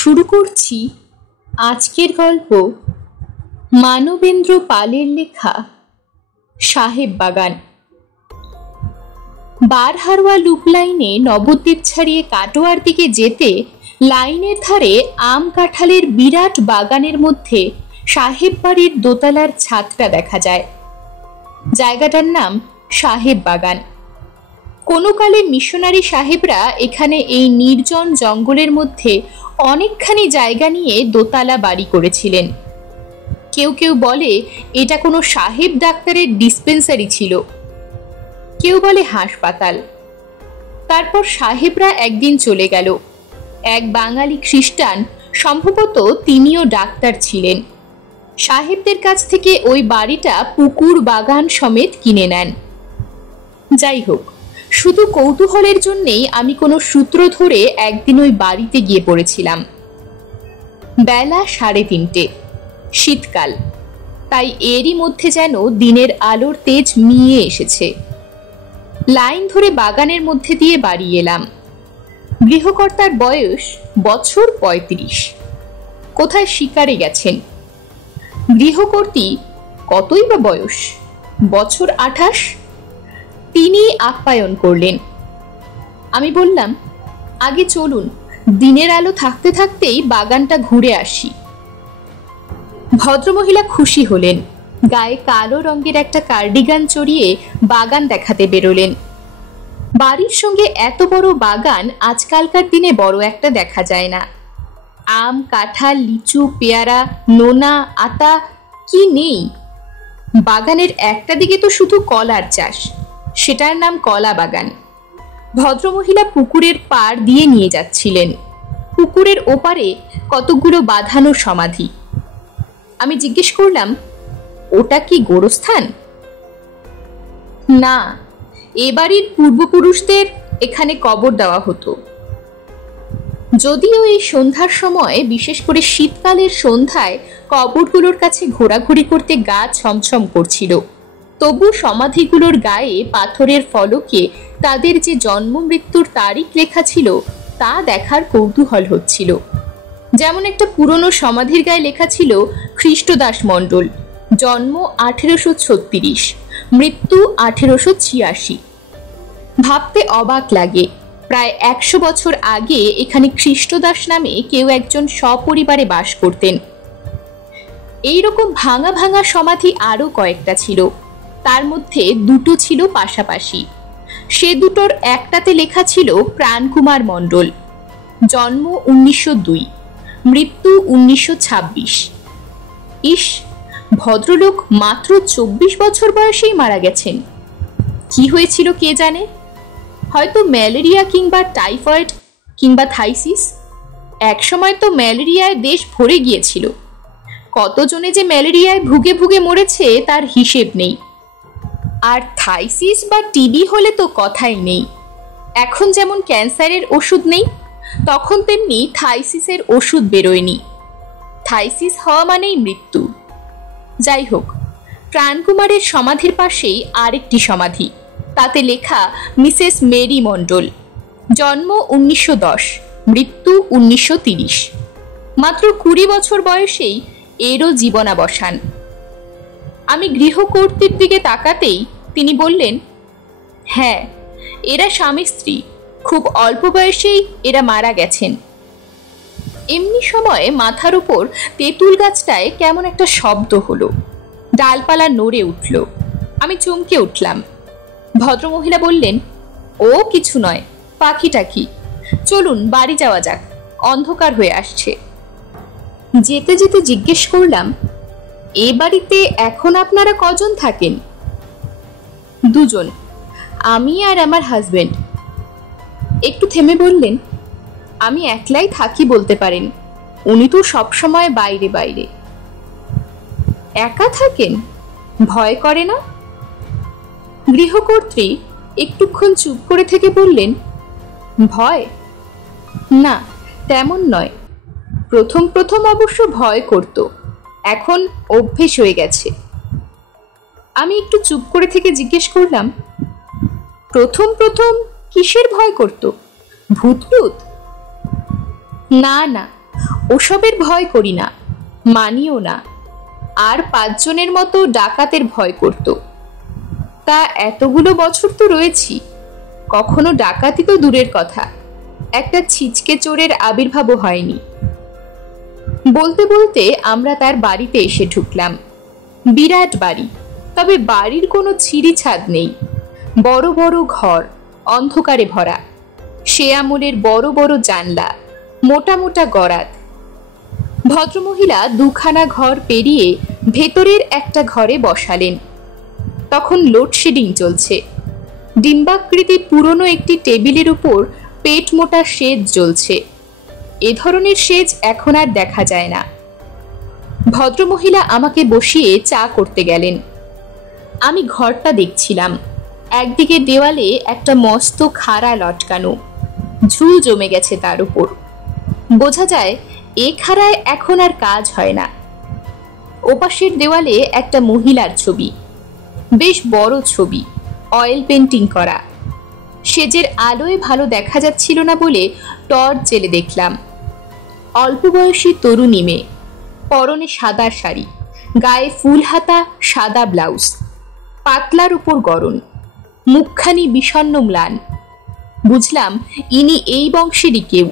শুরু করছি আজকের গল্প মানবেন্দ্র পালের লেখা সাহেব বাগান। বারহারোয়া লুপ লাইনে নবদ্বীপ ছাড়িয়ে কাটোয়ার দিকে যেতে লাইনের ধারে আম কাঁঠালের বিরাট বাগানের মধ্যে সাহেব বাড়ির দোতলার ছাদটা দেখা যায়। জায়গাটার নাম সাহেব বাগান। কোনো কালে মিশনারি সাহেবরা এখানে এই নির্জন জঙ্গলের মধ্যে অনেকখানি জায়গা নিয়ে দোতলা বাড়ি করেছিলেন। কেউ কেউ বলে এটা কোনো সাহেব ডাক্তারের ডিসপেন্সারি ছিল, কেউ বলে হাসপাতাল। তারপর সাহেবরা একদিন চলে গেল। এক বাঙালি খ্রিস্টান, সম্ভবত তিনিও ডাক্তার ছিলেন, সাহেবদের কাছ থেকে ওই বাড়িটা পুকুর বাগান সমেত কিনে নেন। যাই হোক, শুধু কৌতূহলের জন্যেই আমি কোনো সূত্র ধরে একদিন ওই বাড়িতে গিয়ে পড়েছিলাম। বেলা 3:30, শীতকাল, তাই এরই মধ্যে যেন দিনের আলোর তেজ মিয়ে এসেছে। লাইন ধরে বাগানের মধ্যে দিয়ে বাড়ি এলাম। গৃহকর্তার বয়স বছর 35, কোথায় শিকারে গেছেন। গৃহকর্ত্রী কতই বা বয়স, বছর 28। তিনি আপ্যায়ন করলেন। আমি বললাম, আগে চলুন, দিনের আলো থাকতে থাকতেই বাগানটা ঘুরে আসি। ভদ্রমহিলা খুশি হলেন, গায়ে কালো রঙের একটা কার্ডিগান চড়িয়ে বাগান দেখাতে বেরোলেন। বাড়ির সঙ্গে এত বড় বাগান আজকালকার দিনে বড় একটা দেখা যায় না। আম, কাঁঠাল, লিচু, পেয়ারা, নোনা, আতা কি নেই। বাগানের একটা দিকে তো শুধু কলার চাষ, সেটার নাম কলা বাগান। ভদ্রমহিলা পুকুরের পাড় দিয়ে নিয়ে যাচ্ছিলেন। পুকুরের ওপারে কতগুলো বাঁধানো সমাধি। আমি জিজ্ঞেস করলাম, ওটা কি গোরস্থান? না, এ বাড়ির পূর্বপুরুষদের এখানে কবর দেওয়া হতো। যদিও এই সন্ধ্যার সময়, বিশেষ করে শীতকালের সন্ধ্যায়, কবরগুলোর কাছে ঘোরাঘুরি করতে গা ছমছম করছিল, তবু সমাধিগুলোর গায়ে পাথরের ফলকে তাদের যে জন্ম মৃত্যুর তারিখ লেখা ছিল তা দেখার কৌতূহল হচ্ছিল। যেমন একটা পুরনো সমাধির গায়ে লেখা ছিল খ্রিস্টদাস মণ্ডল, জন্ম 1836, মৃত্যু 1886। ভাবতে অবাক লাগে, প্রায় 100 বছর আগে এখানে খ্রিস্টদাস নামে কেউ একজন সপরিবারে বাস করতেন। এইরকম ভাঙা ভাঙা সমাধি আরো কয়েকটা ছিল, তার মধ্যে দুটো ছিল পাশাপাশি। সে দুটোর একটাতে লেখা ছিল প্রাণকুমার মণ্ডল, জন্ম 1902, মৃত্যু 1926। ইস, ভদ্রলোক মাত্র 24 বছর বয়সেই মারা গেছেন। কি হয়েছিল কে জানে, হয়তো ম্যালেরিয়া কিংবা টাইফয়েড কিংবা থাইসিস। একসময় তো ম্যালেরিয়ায় দেশ ভরে গিয়েছিল। কতজনে যে ম্যালেরিয়ায় ভুগে ভুগে মরেছে তার হিসেব নেই। আর থাইসিস বা টিবি হলে তো কথাই নেই। এখন যেমন ক্যান্সারের ওষুধ নেই, তখন তেমনি থাইসিসের ওষুধ বেরোয়নি। থাইসিস হওয়া মানেই মৃত্যু। যাই হোক, প্রাণকুমারের সমাধির পাশেই আরেকটি সমাধি, তাতে লেখা মিসেস মেরি মণ্ডল, জন্ম 1910, মৃত্যু 1930। মাত্র 20 বছর বয়সেই এরও জীবনাবসান। আমি গৃহকর্ত্রীর দিকে তাকাতেই তিনি বললেন, হ্যাঁ, এরা স্বামী স্ত্রী, খুব অল্প বয়সেই এরা মারা গেছেন। এমনি সময়ে মাথার উপর তেঁতুল গাছটায় কেমন একটা শব্দ হলো, ডালপালা নড়ে উঠল। আমি চমকে উঠলাম। ভদ্রমহিলা বললেন, ও কিছু নয়, পাখি টাকি, চলুন বাড়ি যাওয়া যাক, অন্ধকার হয়ে আসছে। যেতে যেতে জিজ্ঞেস করলাম, এ বাড়িতে এখন আপনারা কজন থাকেন? 2 জন, আমি আর আমার হাজবেন্ড। একটু থেমে বললেন, আমি একলাই থাকি বলতে পারেন, উনি তো সবসময় বাইরে বাইরে। একা থাকেন? ভয় করে না? গৃহকর্ত্রী একটুক্ষণ চুপ করে থেকে বললেন, ভয় না, তেমন নয়। প্রথম প্রথম অবশ্য ভয় করত, এখন অভ্যেস হয়ে গেছে। আমি একটু চুপ করে থেকে জিজ্ঞেস করলাম, প্রথম প্রথম কিসের ভয় করত? ভূত টুত? না না, ওসবের ভয় করি না, মানিও না। আর 5 জনের মতো ডাকাতের ভয় করত। তা এতগুলো বছর তো রয়েছি, কখনো ডাকাতি তো দূরের কথা, একটা ছিচকে চোরের আবির্ভাবও হয়নি। বলতে বলতে আমরা তার বাড়িতে এসে ঢুকলাম। বিরাট বাড়ি, তবে বাড়ির কোনো ছিঁড়ি ছাদ নেই। বড় বড় ঘর, অন্ধকারে ভরা। সে আমলের বড় বড় জানলা, মোটা মোটা গরাদ। ভদ্রমহিলা 2খানা ঘর পেরিয়ে ভেতরের একটা ঘরে বসালেন। তখন লোডশেডিং চলছে। ডিম্বাকৃতির পুরনো একটি টেবিলের উপর পেট মোটা সেজ জ্বলছে। এ ধরনের সেজ এখন আর দেখা যায় না। ভদ্রমহিলা আমাকে বসিয়ে চা করতে গেলেন। আমি ঘরটা দেখছিলাম। একদিকে দেওয়ালে একটা মস্ত খাড়া লটকানো, ঝুল জমে গেছে তার উপর। বোঝা যায় এ খাড়ায় এখন আর কাজ হয় না। ওপাশের দেওয়ালে একটা মহিলার ছবি, বেশ বড় ছবি, অয়েল পেন্টিং করা। সেজের আলোয় ভালো দেখা যাচ্ছিল না বলে টর্চ জেলে দেখলাম। অল্প বয়সী তরুণী মেয়ে, পরনে সাদা শাড়ি, গায়ে ফুল হাতা সাদা ব্লাউজ, পাতলার উপর গরম, মুখখানি বিষণ্ণ ম্লান। বুঝলাম ইনি এই বংশেরই কেউ,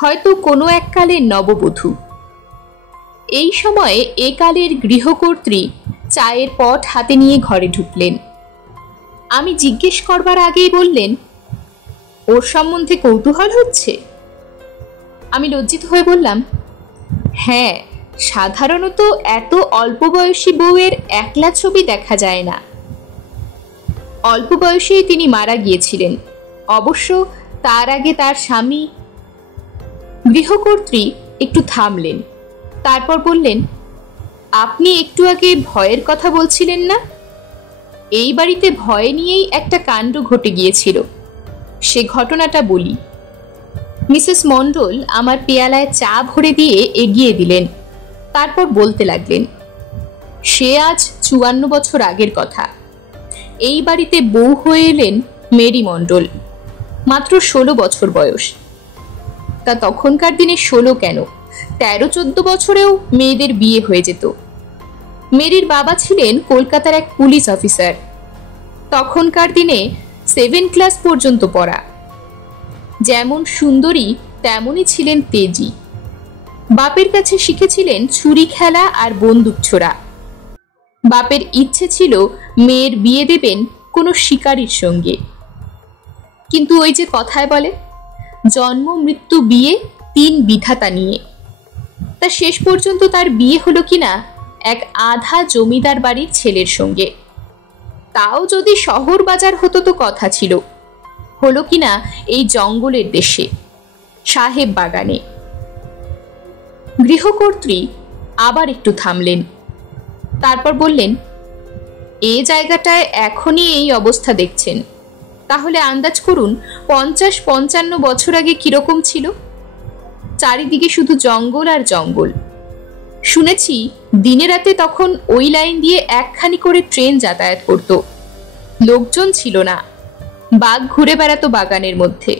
হয়তো কোনো এককালের নববধূ। এই সময়ে এ কালের গৃহকর্ত্রী চায়ের পট হাতে নিয়ে ঘরে ঢুকলেন। আমি জিজ্ঞেস করবার আগেই বললেন, ওর সম্বন্ধে কৌতূহল হচ্ছে? আমি লজ্জিত হয়ে বললাম, হ্যাঁ, সাধারণত এত অল্প বয়সী বউয়ের একলা ছবি দেখা যায় না। অল্প বয়সেই তিনি মারা গিয়েছিলেন। অবশ্য তার আগে তার স্বামী। গৃহকর্ত্রী একটু থামলেন, তারপর বললেন, আপনি একটু আগে ভয়ের কথা বলছিলেন না? এই বাড়িতে ভয় নিয়েই একটা কাণ্ড ঘটে গিয়েছিল, সে ঘটনাটা বলি। মিসেস মণ্ডল আমার পেয়ালায় চা ভরে দিয়ে এগিয়ে দিলেন। তারপর বলতে লাগলেন, সে আজ 54 বছর আগের কথা। এই বাড়িতে বউ হয়ে এলেন মেরি মণ্ডল, মাত্র 16 বছর বয়স। তা তখনকার দিনে 16 কেন, 13-14 বছরেও মেয়েদের বিয়ে হয়ে যেত। মেরির বাবা ছিলেন কলকাতার এক পুলিশ অফিসার। তখনকার দিনে 7 ক্লাস পর্যন্ত পড়া। যেমন সুন্দরী তেমনই ছিলেন তেজি। বাপের কাছে শিখেছিলেন ছুরি খেলা আর বন্দুক ছোড়া। বাপের ইচ্ছে ছিল মেয়ের বিয়ে দেবেন কোনো শিকারীর সঙ্গে। কিন্তু ওই যে কথায় বলে, জন্ম মৃত্যু বিয়ে 3 বিধাতা নিয়ে। তা শেষ পর্যন্ত তার বিয়ে হলো কিনা এক আধা জমিদার বাড়ির ছেলের সঙ্গে। তাও যদি শহর বাজার হতো তো কথা ছিল। হলো কিনা এই জঙ্গলের দেশে, সাহেব বাগানে। গৃহকর্ত্রী আবার একটু থামলেন, তারপর বললেন, এ জায়গাটায় এখনই এই অবস্থা দেখছেন, তাহলে আন্দাজ করুন 50-55 বছর আগে কিরকম ছিল। চারিদিকে শুধু জঙ্গল আর জঙ্গল। শুনেছি দিনে রাতে তখন ওই লাইন দিয়ে একখানি করে ট্রেন যাতায়াত করত। লোকজন ছিল না, বাঘ ঘুরে বেড়াতো বাগানের মধ্যে।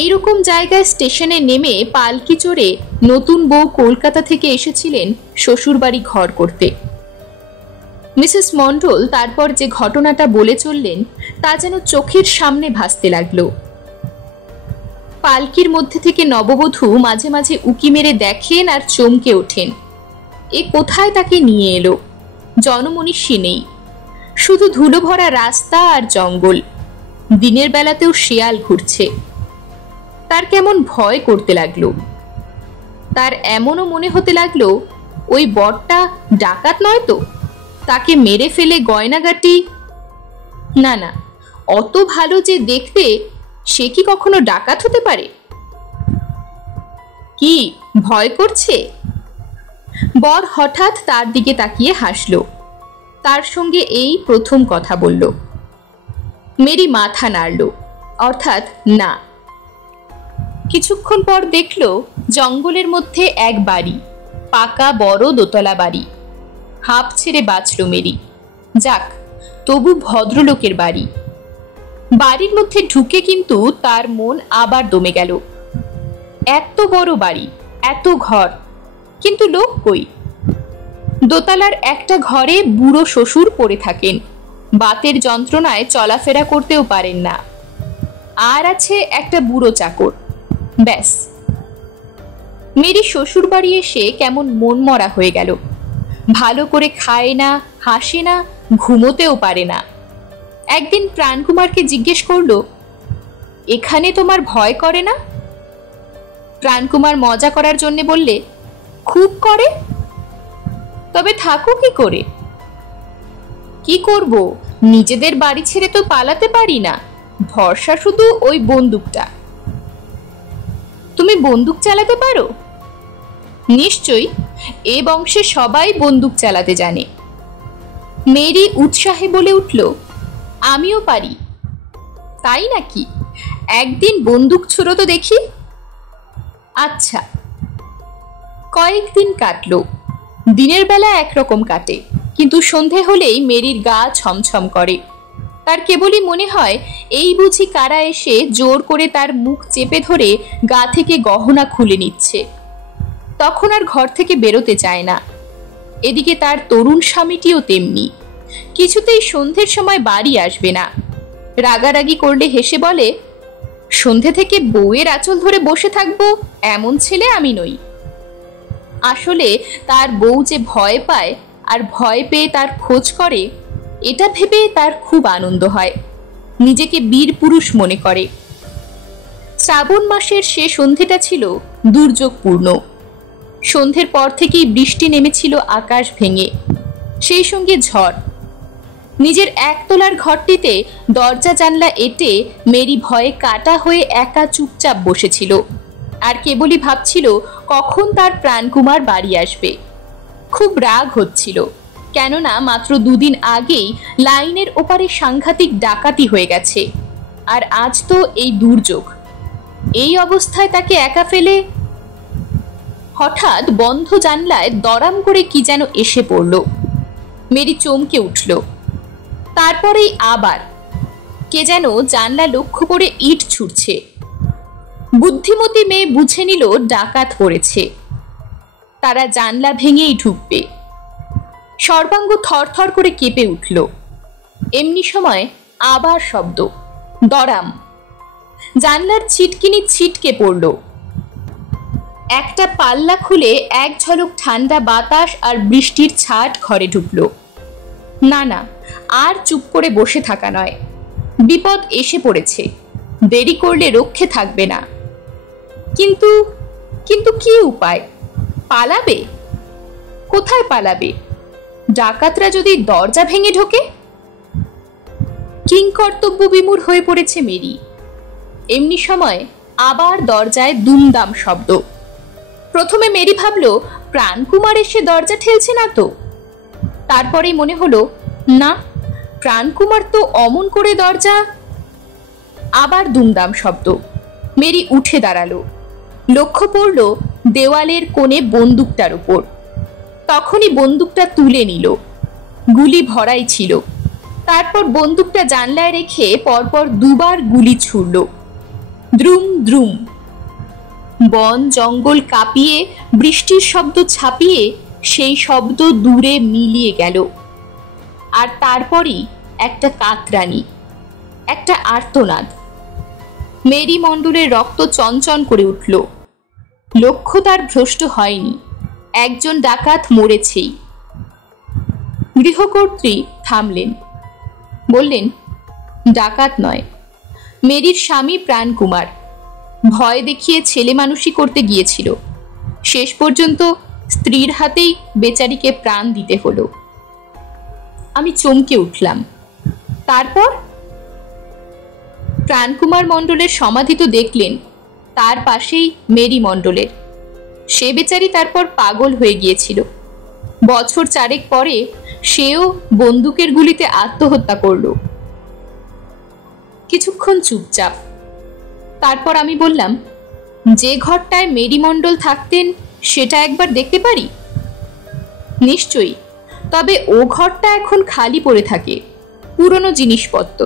এইরকম জায়গায় স্টেশনে নেমে পালকি চড়ে নতুন বউ কলকাতা থেকে এসেছিলেন শ্বশুরবাড়ি ঘর করতে। মিসেস মণ্ডল তারপর যে ঘটনাটা বলে চললেন তা যেন চোখের সামনে ভাসতে লাগলো। পালকির মধ্যে থেকে নববধূ মাঝে মাঝে উকি মেরে দেখেন আর চমকে ওঠেন। এ কোথায় তাকে নিয়ে এলো? জনমনীষী নেই, শুধু ধুলো ভরা রাস্তা আর জঙ্গল। দিনের বেলাতেও শেয়াল ঘুরছে। তার কেমন ভয় করতে লাগলো। তার এমনও মনে হতে লাগলো ওই বরটা ডাকাত নয় তো, তাকে মেরে ফেলে গয়নাগাটি। না না, অত ভালো যে দেখতে, সে কি কখনো ডাকাত হতে পারে? কি ভয় করছে? বর হঠাৎ তার দিকে তাকিয়ে হাসল। তার সঙ্গে এই প্রথম কথা বলল। মেরি মাথা নাড়ল, অর্থাৎ না। কিছুক্ষণ পর দেখল জঙ্গলের মধ্যে এক বাড়ি, পাকা বড় দোতলা বাড়ি। হাঁপ ছেড়ে বাঁচল মেরি। যাক, তবু ভদ্রলোকের বাড়ি। বাড়ির মধ্যে ঢুকে কিন্তু তার মন আবার দমে গেল। এত বড় বাড়ি, এত ঘর, কিন্তু লোক কই? দোতলার একটা ঘরে বুড়ো শ্বশুর পড়ে থাকেন, বাতের যন্ত্রণায় চলাফেরা করতেও পারেন না। আর আছে একটা বুড়ো চাকর, ব্যাস। মেরি শ্বশুর বাড়ি এসে কেমন মনমরা হয়ে গেল। ভালো করে খায় না, হাসে না, ঘুমোতেও পারে না। একদিন প্রাণকুমারকে জিজ্ঞেস করলো, এখানে তোমার ভয় করে না? প্রাণকুমার মজা করার জন্য বললে, খুব করে। তবে থাকো কি করে? কি করব, নিজেদের বাড়ি ছেড়ে তো পালাতে পারি না, ভরসা শুধু ওই বন্দুকটা। তুমি বন্দুক চালাতে পারো? নিশ্চয়ই, এ বংশে সবাই বন্দুক চালাতে জানে। মেরি উৎসাহে বলে উঠল, আমিও পারি। তাই নাকি? একদিন বন্দুক ছুড়ো তো দেখি। আচ্ছা। কয়েকদিন কাটলো। দিনের বেলা একরকম কাটে, কিন্তু সন্ধে হলেই মেরির গা ছমছম করে। তার কেবলই মনে হয়, এই বুঝি কারা এসে জোর করে তার মুখ চেপে ধরে গা থেকে গহনা খুলে নিচ্ছে। তখন আর ঘর থেকে বেরোতে চায় না। এদিকে তার তরুণ স্বামীটিও তেমনি, কিছুতেই সন্ধ্যের সময় বাড়ি আসবে না। রাগারাগি করলে হেসে বলে, সন্ধে থেকে বউয়ের আঁচল ধরে বসে থাকবো এমন ছেলে আমি নই। আসলে তার বউ যে ভয় পায় আর ভয় পেয়ে তার খোঁজ করে, এটা ভেবে তার খুব আনন্দ হয়, নিজেকে বীর পুরুষ মনে করে। শ্রাবণ মাসের সে সন্ধেটা ছিল দুর্যোগপূর্ণ। সন্ধ্যের পর থেকেই বৃষ্টি নেমেছিল আকাশ ভেঙে, সেই সঙ্গে ঝড়। নিজের একতলার ঘরটিতে দরজা জানলা এঁটে মেরি ভয়ে কাটা হয়ে একা চুপচাপ বসেছিল, আর কেবলই ভাবছিল কখন তার প্রাণকুমার বাড়ি আসবে। খুব রাগ হচ্ছিল, কেননা মাত্র দুদিন আগেই লাইনের ওপারে সাংঘাতিক ডাকাতি হয়ে গেছে, আর আজ তো এই দুর্যোগ। এই অবস্থায় তাকে একা ফেলে। হঠাৎ বন্ধ জানলায় দরাম করে কি যেন এসে পড়ল। মেরি চমকে উঠল। তারপরেই আবার কে যেন জানলা লক্ষ্য করে ইট ছুটছে। বুদ্ধিমতী মেয়ে বুঝে নিল ডাকাত পড়েছে, তারা জানলা ভেঙেই ঢুকবে। সর্বাঙ্গ থরথর করে কেঁপে উঠল। এমনি সময় আবার শব্দ, দরাম। জানলার ছিটকিনি ছিটকে পড়ল। একটা পাল্লা খুলে এক ঝলক ঠান্ডা বাতাস আর বৃষ্টির ছাট ঘরে ঢুকল। না না, আর চুপ করে বসে থাকা নয়, বিপদ এসে পড়েছে, দেরি করলে রক্ষে থাকবে না। কিন্তু কিন্তু কি উপায়? পালাবে? কোথায় পালাবে? ডাকাতরা যদি দরজা ভেঙে ঢোকে? কিংকর্তব্য বিমূঢ় হয়ে পড়েছে মেরি। এমনি সময় আবার দরজায় দুমদাম শব্দ। প্রথমে মেরি ভাবল প্রাণকুমার এসে দরজা ঠেলছে না তো। তারপরেই মনে হলো, না, প্রাণকুমার তো অমন করে দরজা। আবার দুমদাম শব্দ। মেরি উঠে দাঁড়ালো। লক্ষ্য পড়ল দেওয়ালের কোণে বন্দুকটার উপর। তখনই বন্দুকটা তুলে নিল। গুলি ভরাই ছিল। তারপর বন্দুকটা জানলায় রেখে পরপর দুবার গুলি ছুড়ল। দ্রুম দ্রুম। বন জঙ্গল কাঁপিয়ে, বৃষ্টির শব্দ ছাপিয়ে সেই শব্দ দূরে মিলিয়ে গেল। আর তারপরই একটা কাতরানি, একটা আর্তনাদ। মেরি মণ্ডলের রক্ত চঞ্চন করে উঠল। লক্ষ্য তার ভ্রষ্ট হয়নি, একজন ডাকাত মরেছেই। গৃহকর্ত্রী থামলেন, বললেন, ডাকাত নয়, মেরির স্বামী প্রাণকুমার। ভয় দেখিয়ে ছেলে মানুষই করতে গিয়েছিল, শেষ পর্যন্ত স্ত্রীর হাতেই বেচারিকে প্রাণ দিতে হলো। আমি চমকে উঠলাম। তারপর প্রাণকুমার মণ্ডলের সমাধি তো দেখলেন, তার পাশেই মেরি মণ্ডলের। সে বেচারি তারপর পাগল হয়ে গিয়েছিল। বছর চারেক পরে সেও বন্দুকের গুলিতে আত্মহত্যা করল। কিছুক্ষণ চুপচাপ। তারপর আমি বললাম, যে ঘরটায় মেরি মণ্ডল থাকতেন সেটা একবার দেখতে পারি? নিশ্চয়ই, তবে ও ঘরটা এখন খালি পড়ে থাকে, পুরনো জিনিসপত্র।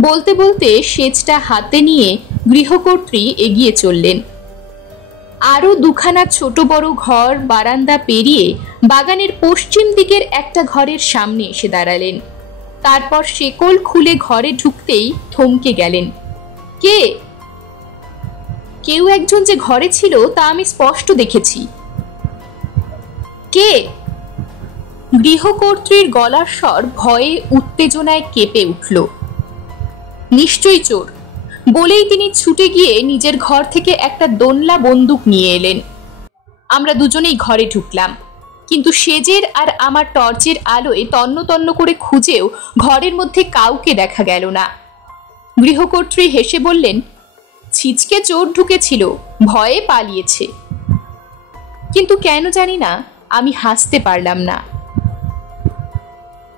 বলতে বলতে সেচটা হাতে নিয়ে গৃহকর্ত্রী এগিয়ে চললেন। আরো দুখানা ছোট বড় ঘর বারান্দা পেরিয়ে বাগানের পশ্চিম দিকের একটা ঘরের সামনে এসে দাঁড়ালেন। তারপর শেকল খুলে ঘরে ঢুকতেই থমকে গেলেন। কে? কেউ একজন যে ঘরে ছিল তা আমি স্পষ্ট দেখেছি। কে? গৃহকর্ত্রীর গলার স্বর ভয়ে উত্তেজনায় কেঁপে উঠল। নিশ্চয়ই চোর, বলেই তিনি ছুটে গিয়ে নিজের ঘর থেকে একটা দোনলা বন্দুক নিয়ে এলেন। আমরা দুজনেই ঘরে ঢুকলাম, কিন্তু সেজের আর আমার টর্চের আলোয় তন্ন তন্ন করে খুঁজেও ঘরের মধ্যে কাউকে দেখা গেল না। গৃহকর্ত্রী হেসে বললেন, ছিচকে চোর ঢুকেছিল, ভয়ে পালিয়েছে। কিন্তু কেন জানি না আমি হাসতে পারলাম না।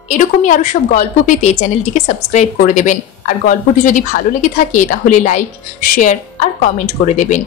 এরকমই আরো সব গল্প পেতে চ্যানেলটিকে সাবস্ক্রাইব করে দেবেন, আর গল্পটি যদি ভালো লেগে থাকে তাহলে লাইক, শেয়ার আর কমেন্ট করে দেবেন।